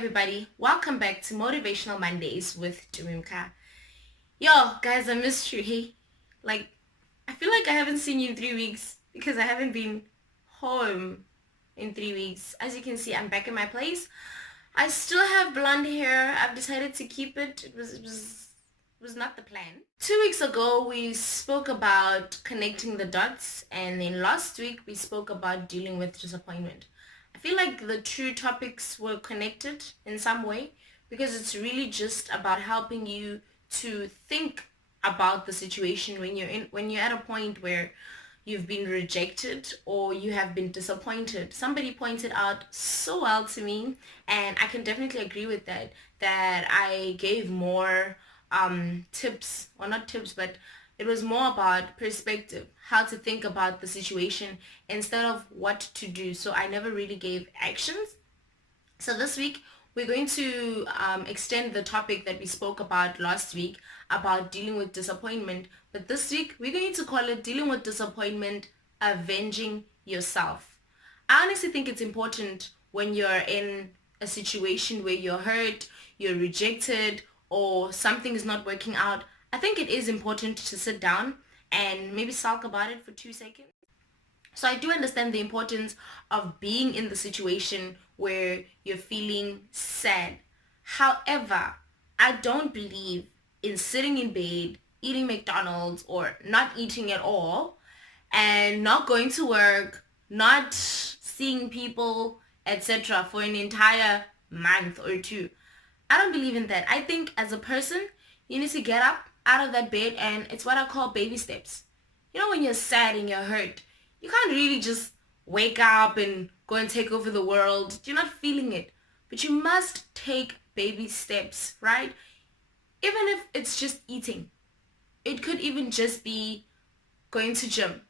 everybody, welcome back to Motivational Mondays with Tumi Mkha. Yo, guys, I missed you, hey? Like, I feel like I haven't seen you in 3 weeks because I haven't been home in 3 weeks. As you can see, I'm back in my place. I still have blonde hair. I've decided to keep it. It was not the plan. 2 weeks ago, we spoke about connecting the dots, and then last week we spoke about dealing with disappointment. I feel like the two topics were connected in some way because it's really just about helping you to think about the situation when you're at a point where you've been rejected or you have been disappointed. Somebody pointed out so well to me, and I can definitely agree with that I gave more tips, or not tips, but it was more about perspective, how to think about the situation instead of what to do. So I never really gave actions. So this week we're going to extend the topic that we spoke about last week about dealing with disappointment. But this week we're going to call it dealing with disappointment, avenging yourself. I honestly think it's important when you're in a situation where you're hurt, you're rejected, or something is not working out. I think it is important to sit down and maybe sulk about it for 2 seconds. So I do understand the importance of being in the situation where you're feeling sad. However, I don't believe in sitting in bed, eating McDonald's, or not eating at all, and not going to work, not seeing people, etc. for an entire month or two. I don't believe in that. I think as a person, you need to get up out of that bed, and it's what I call baby steps. You know, when you're sad and you're hurt, you can't really just wake up and go and take over the world. You're not feeling it. But you must take baby steps, right? Even if it's just eating. It could even just be going to gym,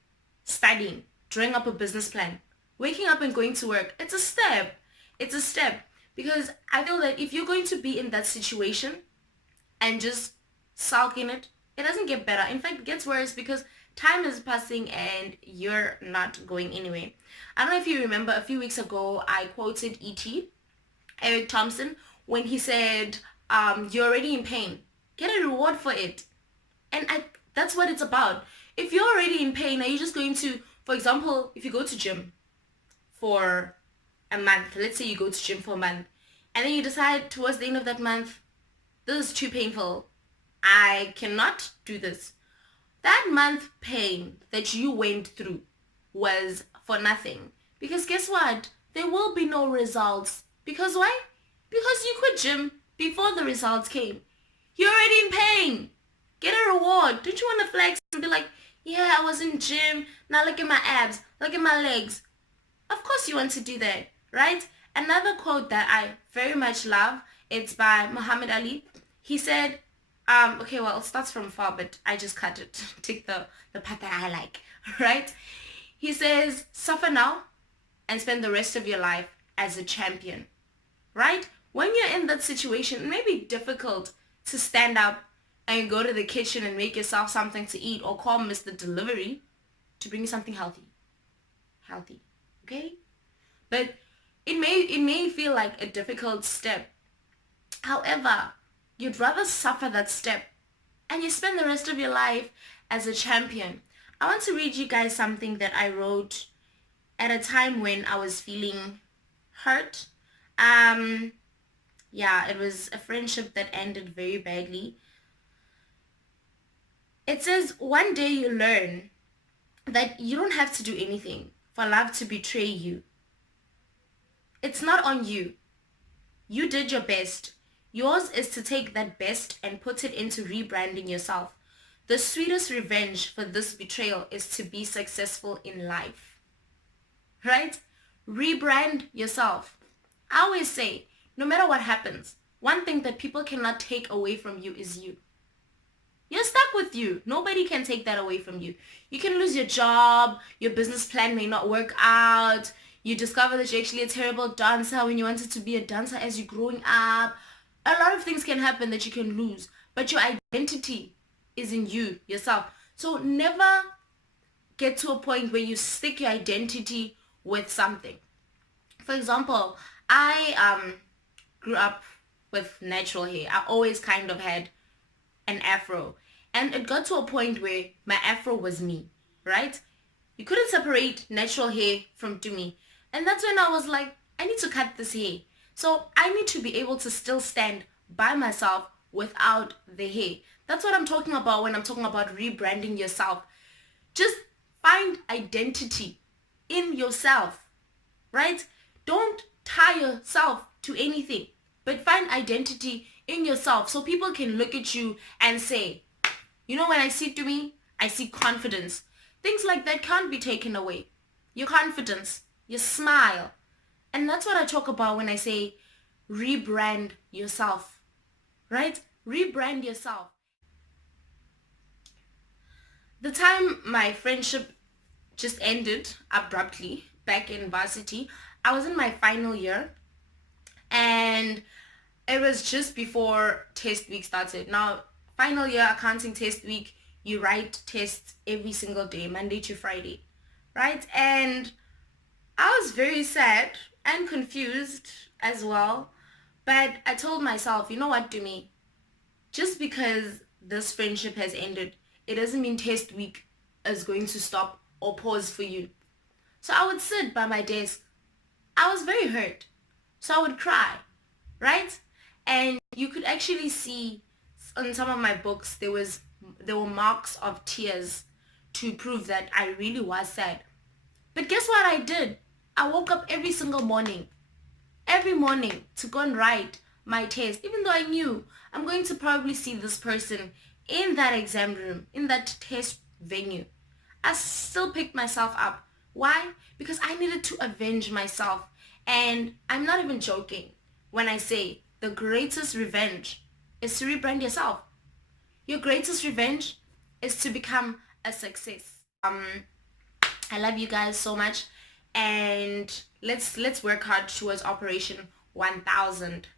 studying, drawing up a business plan, waking up and going to work. It's a step. It's a step. Because I feel that if you're going to be in that situation and just sulk in it, it doesn't get better. In fact, it gets worse because time is passing and you're not going anywhere. I don't know if you remember, a few weeks ago, I quoted E.T., Eric Thompson, when he said, you're already in pain. Get a reward for it. And that's what it's about. If you're already in pain, are you just going to, for example, if you go to gym for a month, let's say you go to gym for a month, and then you decide towards the end of that month, this is too painful, I cannot do this. That month pain that you went through was for nothing. Because guess what? There will be no results. Because why? Because you quit gym before the results came. You're already in pain. Get a reward. Don't you want to flex and be like, yeah, I was in gym, now look at my abs, look at my legs. Of course you want to do that, right? Another quote that I very much love, it's by Muhammad Ali. He said, okay, well, it starts from far, but I just cut it, take the part that I like, right? He says, suffer now and spend the rest of your life as a champion, right? When you're in that situation, it may be difficult to stand up and go to the kitchen and make yourself something to eat or call Mr. Delivery to bring you something healthy, okay? But it may feel like a difficult step. However, you'd rather suffer that step and you spend the rest of your life as a champion. I want to read you guys something that I wrote at a time when I was feeling hurt. Yeah, it was a friendship that ended very badly. It says, one day you learn that you don't have to do anything for love to betray you. It's not on you. You did your best. Yours is to take that best and put it into rebranding yourself. The sweetest revenge for this betrayal is to be successful in life. Right? Rebrand yourself. I always say, no matter what happens, one thing that people cannot take away from you is you. You're stuck with you. Nobody can take that away from you. You can lose your job, your business plan may not work out, you discover that you're actually a terrible dancer when you wanted to be a dancer as you're growing up. A lot of things can happen that you can lose, but your identity is in you, yourself. So never get to a point where you stick your identity with something. For example, I grew up with natural hair. I always kind of had an afro. And it got to a point where my afro was me, right? You couldn't separate natural hair from Tumi. And that's when I was like, I need to cut this hair. So I need to be able to still stand by myself without the hair. That's what I'm talking about when I'm talking about rebranding yourself. Just find identity in yourself, right? Don't tie yourself to anything, but find identity in yourself so people can look at you and say, you know, when I see Tumi, I see confidence. Things like that can't be taken away. Your confidence, your smile. And that's what I talk about when I say rebrand yourself, right? Rebrand yourself. The time my friendship just ended abruptly back in varsity, I was in my final year and it was just before test week started. Now, final year accounting test week, you write tests every single day, Monday to Friday, right? And I was very sad and confused as well. But I told myself, you know what, Dumi? Just because this friendship has ended, it doesn't mean test week is going to stop or pause for you. So I would sit by my desk. I was very hurt. So I would cry, right? And you could actually see on some of my books there were marks of tears to prove that I really was sad. But guess what I did? I woke up every morning to go and write my test, even though I knew I'm going to probably see this person in that exam room, in that test venue. I still picked myself up. Why? Because I needed to avenge myself. And I'm not even joking when I say the greatest revenge is to rebrand yourself. Your greatest revenge is to become a success. I love you guys so much, and let's work hard towards Operation 1000.